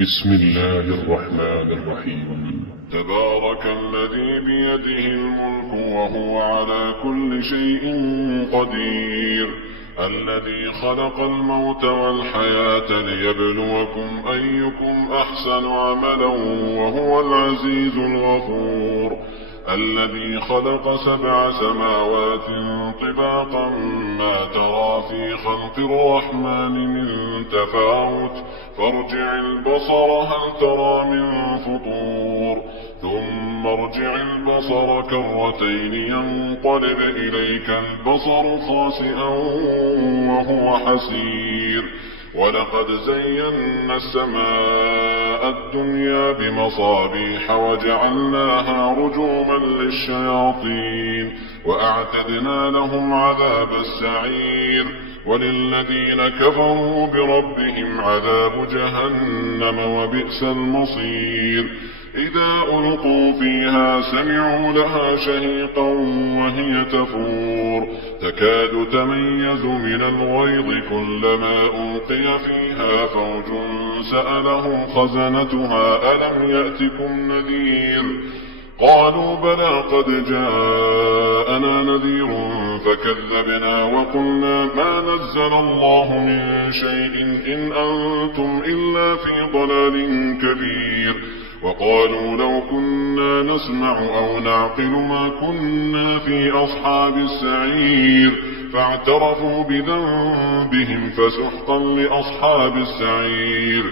بسم الله الرحمن الرحيم. تبارك الذي بيده الملك وهو على كل شيء قدير، الذي خلق الموت والحياة ليبلوكم أيكم أحسن عملا وهو العزيز الغفور، الذي خلق 7 سماوات طباقا ما ترى في خلق الرحمن من تفاوت، فارجع البصر هل ترى من فطور، ثم ارجع البصر كرتين ينقلب إليك البصر خاسئا وهو حسير، ولقد زينا السماء الدنيا بمصابيح وجعلناها رجوما للشياطين وأعتدنا لهم عذاب السعير، وللذين كفروا بربهم عذاب جهنم وبئس المصير. إذا ألقوا فيها سمعوا لها شهيقا وهي تفور، تكاد تميز من الغيظ كلما ألقي فيها فوج سألهم خزنتها ألم يأتكم نذير، قالوا بلى قد جاءنا نذير فكذبنا وقلنا ما نزل الله من شيء إن أنتم إلا في ضلال كبير، وقالوا لو كنا نسمع أو نعقل ما كنا في أصحاب السعير، فاعترفوا بذنبهم فسحقا لأصحاب السعير.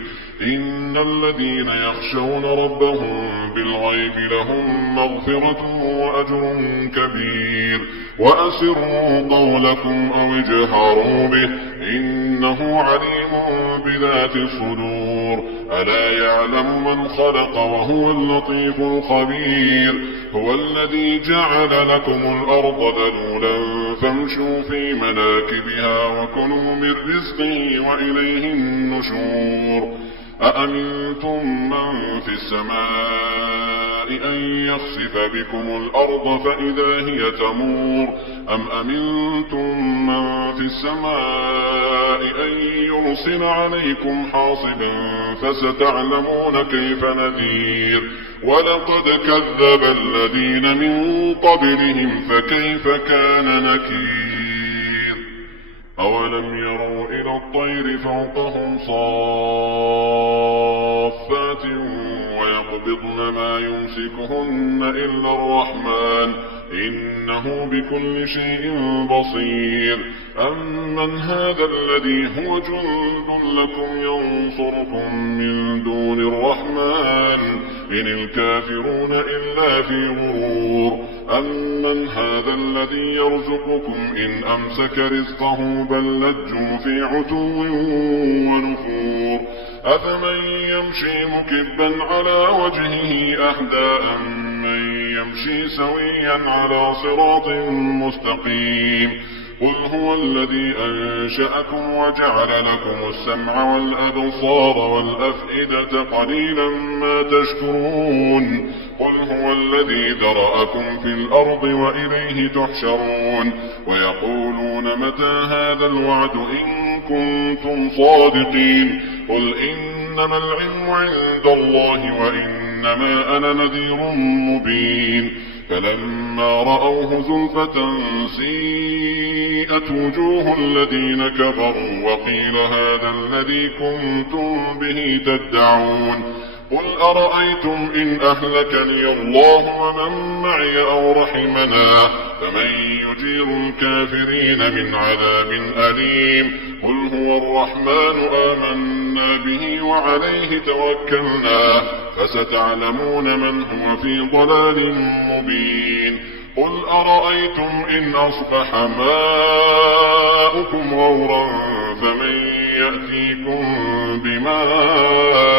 إن الذين يخشون ربهم بالغيب لهم مغفرة وأجر كبير، وأسروا قولكم أو اجهروا به إنه عليم بذات الصدور، ألا يعلم من خلق وهو اللطيف الخبير. هو الذي جعل لكم الأرض ذلولا فامشوا في مناكبها وكلوا من رزقه وإليه النشور. أأمنتم من في السماء أن يخسف بكم الأرض فإذا هي تمور، أم أمنتم من في السماء أن يرسل عليكم حاصبا فستعلمون كيف نذير. ولقد كذب الذين من قبلهم فكيف كان نكير. أولم يروا إلى الطير فوقهم صافات ويقبضن ما يمسكهن إلا الرحمن إنه بكل شيء بصير. أمن هذا الذي هو جند لكم ينصركم من دون الرحمن إن الكافرون إلا في غرور. أمن هذا الذي يرزقكم إن أمسك رزقه بل لجوا في عتو ونفور. أفمن يمشي مكبا على وجهه أهدى أمن يمشي سويا على صراط مستقيم. قل هو الذي أنشأكم وجعل لكم السمع والأبصار والأفئدة قليلا ما تشكرون. قل هو الذي ذرأكم في الأرض وإليه تحشرون. ويقولون متى هذا الوعد إن كنتم صادقين. قل إنما العلم عند الله وإنما أنا نذير مبين. فلما رأوه زلفة سيئت وجوه الذين كفروا وقيل هذا الذي كنتم به تدعون. قل أرأيتم إن أهلكني الله ومن معي أو رحمنا فمن يجير الكافرين من عذاب أليم. قل هو الرحمن آمنا به وعليه توكلنا فستعلمون من هو في ضلال مبين. قل أرأيتم إن أصبح ماؤكم غورا فمن يأتيكم بماء